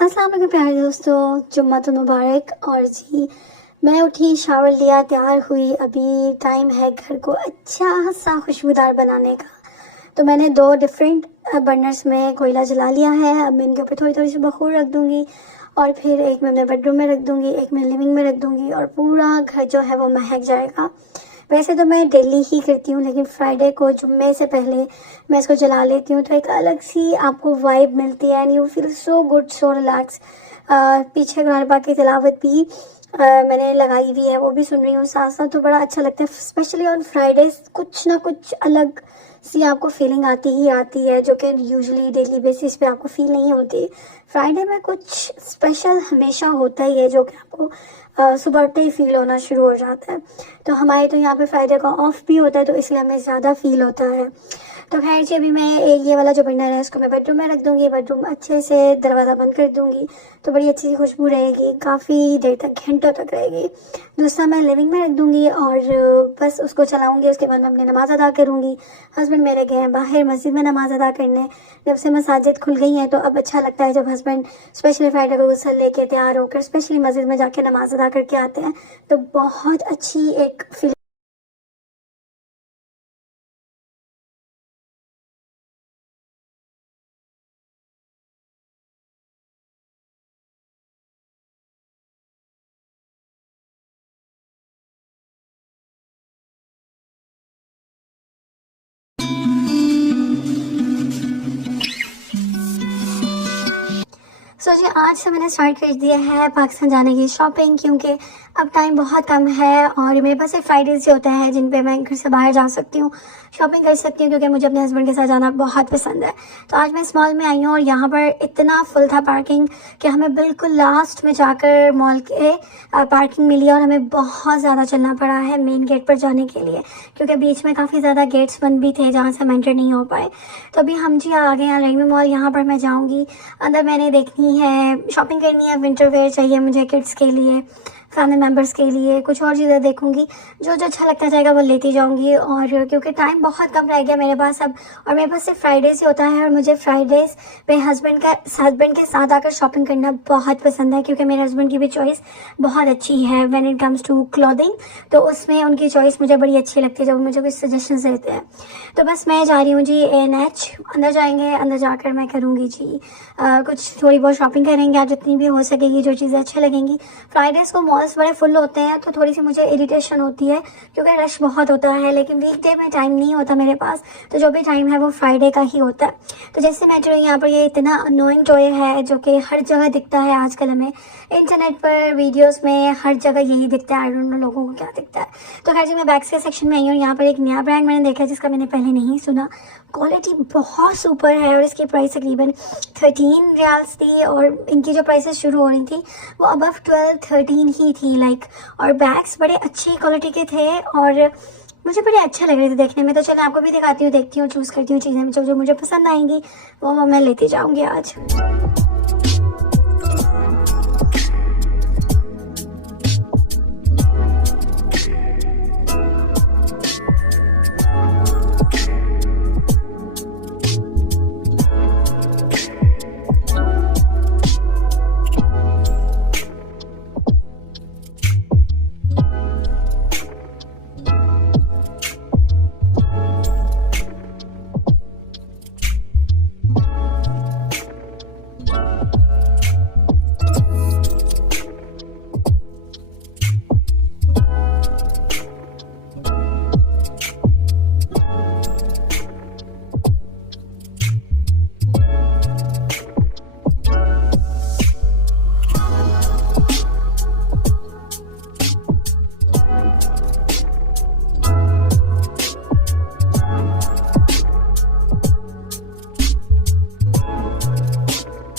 अस्सलाम वालेकुम प्यारे दोस्तों, जुम्मतुल मुबारक। और जी मैं उठी, शावर लिया, तैयार हुई। अभी टाइम है घर को अच्छा सा खुशबूदार बनाने का। तो मैंने दो डिफरेंट बर्नर्स में कोयला जला लिया है। अब मैं इनके ऊपर थोड़ी थोड़ी सी बखूर रख दूँगी और फिर एक मैं अपने बेडरूम में रख दूँगी, एक मैं लिविंग में रख दूँगी और पूरा घर जो है वो महक जाएगा। वैसे तो मैं डेली ही करती हूँ, लेकिन फ्राइडे को जुम्मे से पहले मैं इसको जला लेती हूँ तो एक अलग सी आपको वाइब मिलती है and you feel so good, so relax. पीछे कुरान पाक की तिलावत भी मैंने लगाई हुई है, वो भी सुन रही हूँ साथ साथ, तो बड़ा अच्छा लगता है। स्पेशली ऑन फ्राइडे कुछ ना कुछ अलग सी आपको फीलिंग आती ही आती है, जो कि यूजुअली डेली बेसिस पे आपको फील नहीं होती। फ्राइडे में कुछ स्पेशल हमेशा होता ही है, जो कि आपको सुबह उठते ही फील होना शुरू हो जाता है। तो हमारे तो यहाँ पे फ्राइडे का ऑफ भी होता है, तो इसलिए हमें ज़्यादा फील होता है। तो खैर जी, अभी मैं ये वाला जो बर्नर है इसको मैं बेडरूम में रख दूँगी। बेडरूम अच्छे से दरवाज़ा बंद कर दूँगी तो बड़ी अच्छी सी खुशबू रहेगी, काफ़ी देर तक, घंटों तक रहेगी। दूसरा मैं लिविंग में रख दूँगी और बस उसको चलाऊँगी। उसके बाद मैं अपनी नमाज़ अदा करूँगी। हस्बैंड मेरे गए हैं बाहर मस्जिद में नमाज़ अदा करने। जब से मसाजिद खुल गई हैं तो अब अच्छा लगता है जब हस्बैंड स्पेशली फ्राइडे को गुस्ल लेके तैयार होकर स्पेशली मस्जिद में जाके नमाज़ अदा करके आते हैं, तो बहुत अच्छी एक फील। सो जी, आज से मैंने स्टार्ट कर दिया है पाकिस्तान जाने की शॉपिंग, क्योंकि अब टाइम बहुत कम है और मेरे पास सिर्फ फ्राइडेज ही होता है जिन पे मैं घर से बाहर जा सकती हूँ, शॉपिंग कर सकती हूँ, क्योंकि मुझे अपने हस्बैंड के साथ जाना बहुत पसंद है। तो आज मैं इस मॉल में आई हूँ और यहाँ पर इतना फुल था पार्किंग कि हमें बिल्कुल लास्ट में जाकर मॉल के पार्किंग मिली और हमें बहुत ज़्यादा चलना पड़ा है मेन गेट पर जाने के लिए, क्योंकि बीच में काफ़ी ज़्यादा गेट्स बंद भी थे जहाँ से हम एंटर नहीं हो पाए। तो अभी हम जी आ गए हैं रेलवे मॉल। यहाँ पर मैं जाऊँगी अंदर, मैंने देखनी है, शॉपिंग करनी है। विंटर वेयर चाहिए मुझे किड्स के लिए, फैमिली मेम्बर्स के लिए, कुछ और चीज़ें देखूंगी, जो जो अच्छा लगता जाएगा वो लेती जाऊंगी। और क्योंकि टाइम बहुत कम रह गया मेरे पास अब, और मेरे पास सिर्फ फ्राइडेज ही होता है और मुझे फ्राइडेज पे हस्बैंड के साथ आकर शॉपिंग करना बहुत पसंद है, क्योंकि मेरे हस्बैंड की भी चॉइस बहुत अच्छी है when it comes to clothing. तो उसमें उनकी चॉइस मुझे बड़ी अच्छी लगती है जब वो मुझे कुछ सजेशंस देते हैं। तो बस मैं जा रही हूँ जी ANH, अंदर जाएंगे, अंदर जाकर मैं करूँगी जी कुछ थोड़ी बहुत शॉपिंग करेंगे, आप जितनी भी हो सकेगी, जो चीज़ें अच्छी लगेंगी। फ्राइडेज़ को मॉल्स बड़े फुल होते हैं तो थोड़ी सी मुझे इरिटेशन होती है, क्योंकि रश बहुत होता है, लेकिन वीकडे में टाइम नहीं होता मेरे पास, तो जो भी टाइम है वो फ्राइडे का ही होता है। तो जैसे मैं जो यहाँ पर ये इतना अनोइंग टॉय है जो कि हर जगह दिखता है आजकल, हमें इंटरनेट पर वीडियोस में हर जगह यही दिखता है, आई डोंट नो लोगों को क्या दिखता है। तो खैर जी, मैं बैग्स के सेक्शन में आई हूँ। यहाँ पर एक नया ब्रांड मैंने देखा जिसका मैंने पहले नहीं सुना, क्वालिटी बहुत सुपर है और इसकी प्राइस तकरीबन 13 रियाल्स थी, और इनकी जो प्राइसेस शुरू हो रही थी वो अबव 12-13 ही थी लाइक। और बैग्स बड़े अच्छी क्वालिटी के थे और मुझे बड़े अच्छे लग रहे थे देखने में। तो चलो आपको भी दिखाती हूँ, देखती हूँ, चूज़ करती हूँ चीज़ें जो जो मुझे पसंद आएंगी वो मैं लेती जाऊँगी आज।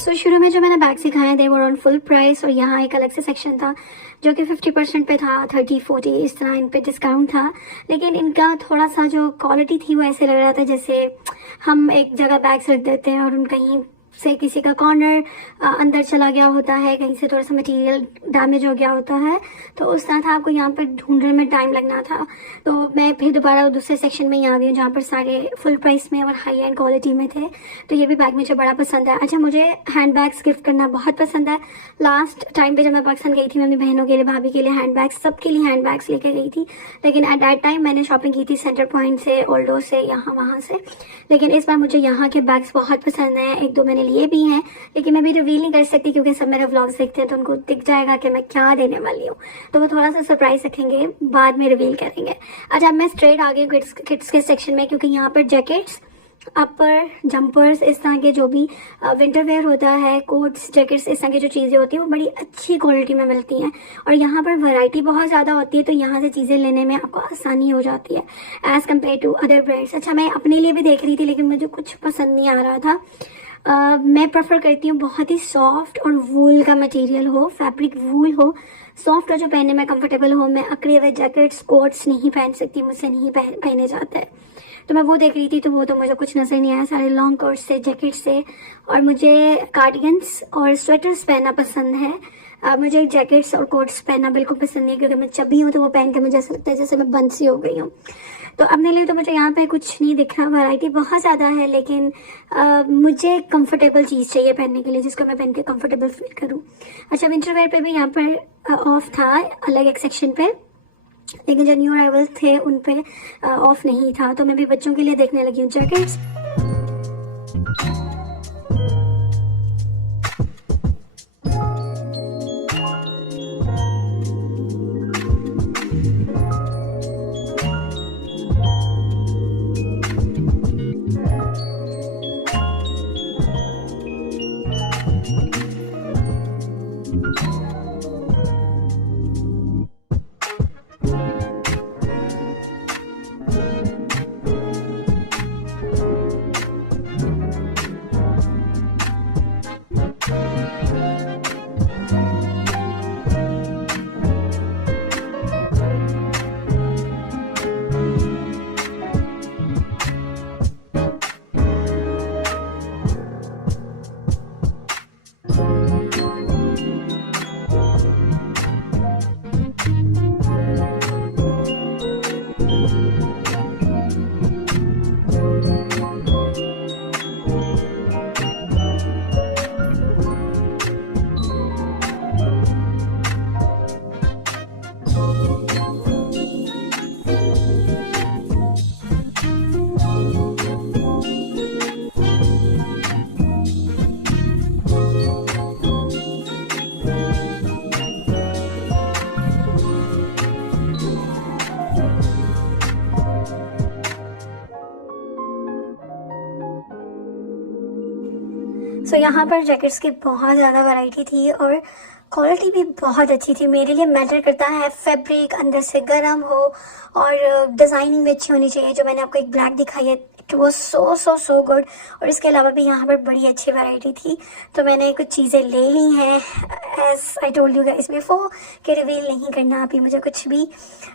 तो शुरू में जो मैंने बैग सिखाए थे वो ऑन फुल प्राइस, और यहाँ एक अलग से सेक्शन था जो कि 50% पे था, 30-40 इस तरह इन पे डिस्काउंट था। लेकिन इनका थोड़ा सा जो क्वालिटी थी वो ऐसे लग रहा था जैसे हम एक जगह बैग्स रख देते हैं और उन कहीं से किसी का कॉर्नर अंदर चला गया होता है, कहीं से थोड़ा सा मटेरियल डैमेज हो गया होता है, तो उस तरह था, आपको यहाँ पर ढूंढने में टाइम लगना था। तो मैं फिर दोबारा दूसरे सेक्शन में ही आ गई जहाँ पर सारे फुल प्राइस में और हाई एंड क्वालिटी में थे। तो ये भी बैग मुझे बड़ा पसंद है। अच्छा, मुझे हैंड बैग्स गिफ्ट करना बहुत पसंद है। लास्ट टाइम पे जब मैं पाकिस्तान गई थी, मैं अपनी बहनों के लिए, भाभी के लिए हैंड बैग्स, सबके लिए हैंड बैग्स लेके गई थी। लेकिन एट दैट टाइम मैंने शॉपिंग की थी सेंटर पॉइंट से, ओल्डो से, यहाँ वहाँ से। लेकिन इस बार मुझे यहाँ के बैग्स बहुत पसंद हैं। एक दो मैंने लिए भी हैं, लेकिन मैं भी रिवील नहीं कर सकती क्योंकि सब मेरे व्लॉग्स देखते हैं तो उनको दिख जाएगा कि मैं क्या देने वाली हूँ। तो वो थोड़ा सा सरप्राइज रखेंगे, बाद में रिवील करेंगे। अच्छा, मैं स्ट्रेट आ गई किड्स के सेक्शन में, क्योंकि यहाँ पर जैकेट्स, अपर, जंपर्स, इस तरह के जो भी विंटर वेयर होता है, कोट्स, जैकेट्स, इस तरह की जो चीज़ें होती हैं वो बड़ी अच्छी क्वालिटी में मिलती हैं। और यहाँ पर वैरायटी बहुत ज़्यादा होती है, तो यहाँ से चीज़ें लेने में आपको आसानी हो जाती है as compare to other brands. अच्छा, मैं अपने लिए भी देख रही थी लेकिन मुझे कुछ पसंद नहीं आ रहा था। मैं प्रेफर करती हूँ बहुत ही सॉफ्ट और वूल का मटेरियल हो, फैब्रिक वूल हो, सॉफ्ट हो, जो पहनने में कंफर्टेबल हो। मैं अकड़े हुए जैकेट्स, कोट्स नहीं पहन सकती, मुझसे नहीं पहने जाते हैं। तो मैं वो देख रही थी, तो वो तो मुझे कुछ नज़र नहीं आया, सारे लॉन्ग कोट्स से, जैकेट्स से। और मुझे कार्डिगन्स और स्वेटर्स पहनना पसंद है। मुझे जैकेट्स और कोट्स पहनना बिल्कुल पसंद नहीं है, क्योंकि मैं जब भी हूँ तो वो पहन के मुझे ऐसा लगता है जैसे मैं बंसी हो गई हूँ। तो अपने लिए तो मुझे यहाँ पे कुछ नहीं दिख रहा, वैरायटी बहुत ज़्यादा है, लेकिन मुझे कंफर्टेबल चीज़ चाहिए पहनने के लिए, जिसको मैं पहन के कंफर्टेबल फील करूँ। अच्छा, विंटर वेयर पे भी यहाँ पर ऑफ था अलग एक सेक्शन पे, लेकिन जो न्यू अराइवल्स थे उन पे ऑफ नहीं था। तो मैं भी बच्चों के लिए देखने लगी हूँ जैकेट्स। सो यहाँ पर जैकेट्स की बहुत ज़्यादा वैरायटी थी और क्वालिटी भी बहुत अच्छी थी। मेरे लिए मैटर करता है फैब्रिक अंदर से गर्म हो और डिज़ाइनिंग भी अच्छी होनी चाहिए। जो मैंने आपको एक ब्लैक दिखाई है, इट वॉज सो गुड। और इसके अलावा भी यहाँ पर बड़ी अच्छी वैरायटी थी, तो मैंने कुछ चीज़ें ले ली हैं। As I told you guys before कि रिवील नहीं करना अभी मुझे कुछ भी,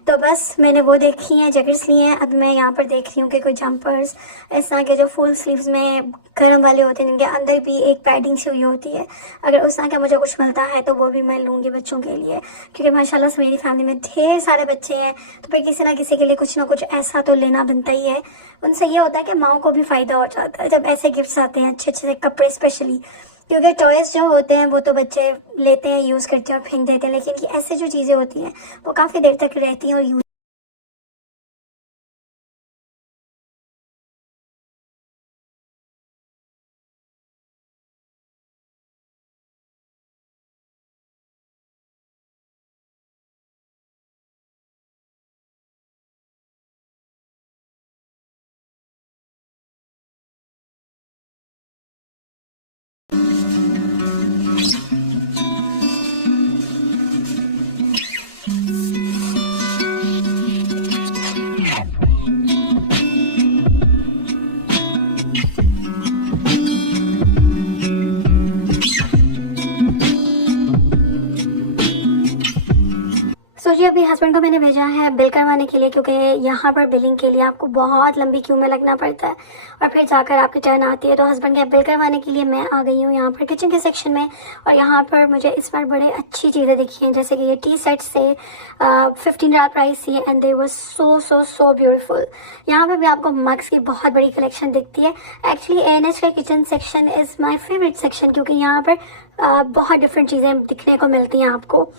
तो बस मैंने वो देखी हैं, जैकेट्स ली हैं। अब मैं यहाँ पर देख रही हूँ कि कोई जंपर्स इस तरह के जो फुल स्लीव्स में गर्म वाले होते हैं, जिनके अंदर भी एक पैडिंग सी हुई होती है, अगर उस तरह का मुझे कुछ मिलता है तो वो भी मैं लूँगी बच्चों के लिए, क्योंकि माशाल्लाह से मेरी फैमिली में ढेर सारे बच्चे हैं, तो फिर किसी ना किसी के लिए कुछ ना कुछ ऐसा तो लेना बनता ही है। उनसे ये होता है कि माओ को भी फ़ायदा हो जाता है जब ऐसे गिफ्ट्स आते हैं, अच्छे अच्छे से कपड़े स्पेशली, क्योंकि टॉयज़ जो होते हैं वो तो बच्चे लेते हैं, यूज़ करते हैं और फेंक देते हैं, लेकिन ऐसे जो चीज़ें होती हैं वो काफ़ी देर तक रहती हैं और यूज हस्बैंड को मैंने भेजा है बिल करवाने के लिए, क्योंकि यहाँ पर बिलिंग के लिए आपको बहुत लंबी क्यू में लगना पड़ता है और फिर जाकर आपकी टर्न आती है। तो हस्बैंड के बिल करवाने के लिए मैं आ गई हूँ यहाँ पर किचन के सेक्शन में। और यहाँ पर मुझे इस बार बड़े अच्छी चीज़ें दिखी हैं, जैसे कि ये टी सेट से $15 प्राइस थी and they were so so so beautiful. यहाँ पर भी आपको मग्स की बहुत बड़ी कलेक्शन दिखती है। एक्चुअली ANH का kitchen section is my favourite section, क्योंकि यहाँ पर बहुत डिफरेंट चीज़ें दिखने को मिलती हैं आपको।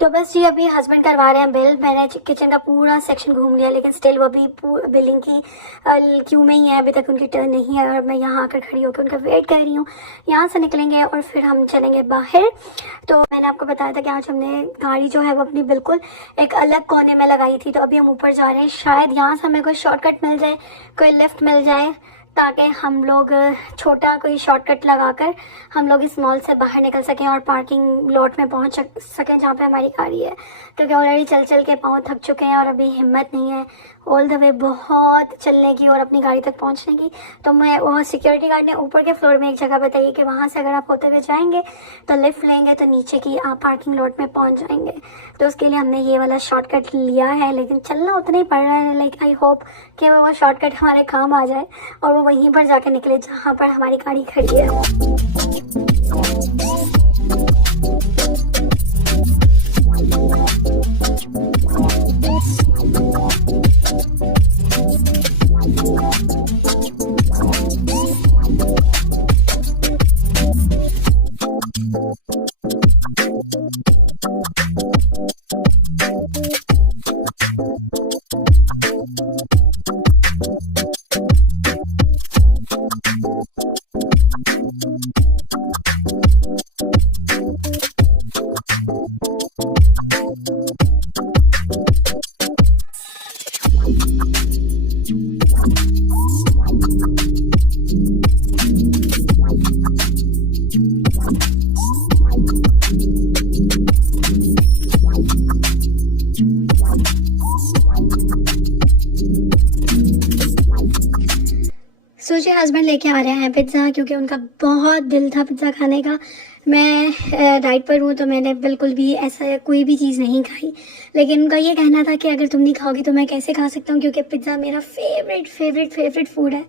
तो बस जी अभी हस्बैंड करवा रहे हैं बिल। मैंने किचन का पूरा सेक्शन घूम लिया, लेकिन स्टिल वो अभी बिलिंग की क्यू में ही है, अभी तक उनकी टर्न नहीं है और मैं यहाँ आकर खड़ी होकर उनका वेट कर रही हूँ। यहाँ से निकलेंगे और फिर हम चलेंगे बाहर। तो मैंने आपको बताया था कि आज हमने गाड़ी जो है वो अपनी बिल्कुल एक अलग कोने में लगाई थी। तो अभी हम ऊपर जा रहे हैं, शायद यहाँ से हमें कोई शॉर्टकट मिल जाए, कोई लिफ्ट मिल जाए, ताकि हम लोग छोटा कोई शॉर्टकट लगाकर हम लोग इस मॉल से बाहर निकल सकें और पार्किंग लॉट में पहुंच सकें जहां पे हमारी गाड़ी है। क्योंकि ऑलरेडी चल चल के पाँव थक चुके हैं और अभी हिम्मत नहीं है ऑल द वे बहुत चलने की और अपनी गाड़ी तक पहुंचने की। तो मैं वो सिक्योरिटी गार्ड ने ऊपर के फ्लोर में एक जगह बताई कि वहाँ से अगर आप होते हुए जाएंगे तो लिफ्ट लेंगे तो नीचे की आप पार्किंग लॉट में पहुँच जाएंगे। तो उसके लिए हमने ये वाला शॉर्टकट लिया है, लेकिन चलना उतना ही पड़ रहा है। लाइक आई होप कि वो शॉर्टकट हमारे काम आ जाए और वो वहीं पर जाकर निकले जहाँ पर हमारी गाड़ी खड़ी है। सोचिए हस्बैंड लेके आ रहे हैं पिज़्ज़ा, क्योंकि उनका बहुत दिल था पिज़्ज़ा खाने का। मैं डाइट पर हूँ तो मैंने बिल्कुल भी ऐसा कोई भी चीज़ नहीं खाई, लेकिन उनका ये कहना था कि अगर तुम नहीं खाओगी तो मैं कैसे खा सकता हूँ, क्योंकि पिज़्ज़ा मेरा फेवरेट फूड है।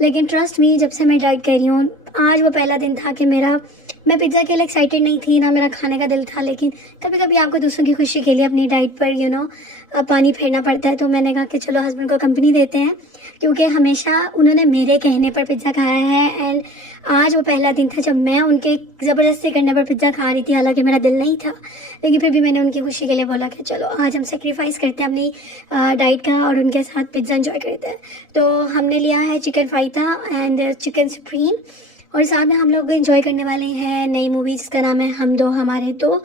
लेकिन ट्रस्ट मी, जब से मैं डाइट कर रही हूँ, आज वो पहला दिन था कि मैं पिज़्ज़ा के लिए एक्साइटेड नहीं थी, ना मेरा खाने का दिल था। लेकिन कभी कभी आपको दूसरों की खुशी के लिए अपनी डाइट पर पानी फेरना पड़ता है। तो मैंने कहा कि चलो हस्बैंड को कंपनी देते हैं, क्योंकि हमेशा उन्होंने मेरे कहने पर पिज़्ज़ा खाया है। एंड आज वो पहला दिन था जब मैं उनके ज़बरदस्ती करने पर पिज़्ज़ा खा रही थी, हालांकि मेरा दिल नहीं था, लेकिन फिर भी मैंने उनकी खुशी के लिए बोला कि चलो आज हम सेक्रीफाइस करते हैं अपनी डाइट का और उनके साथ पिज़्ज़ा एंजॉय करते हैं। तो हमने लिया है चिकन फाइता एंड चिकन सुप्रीम, और साथ में हम लोग एंजॉय करने वाले हैं नई मूवी जिसका नाम है हम दो हमारे दो।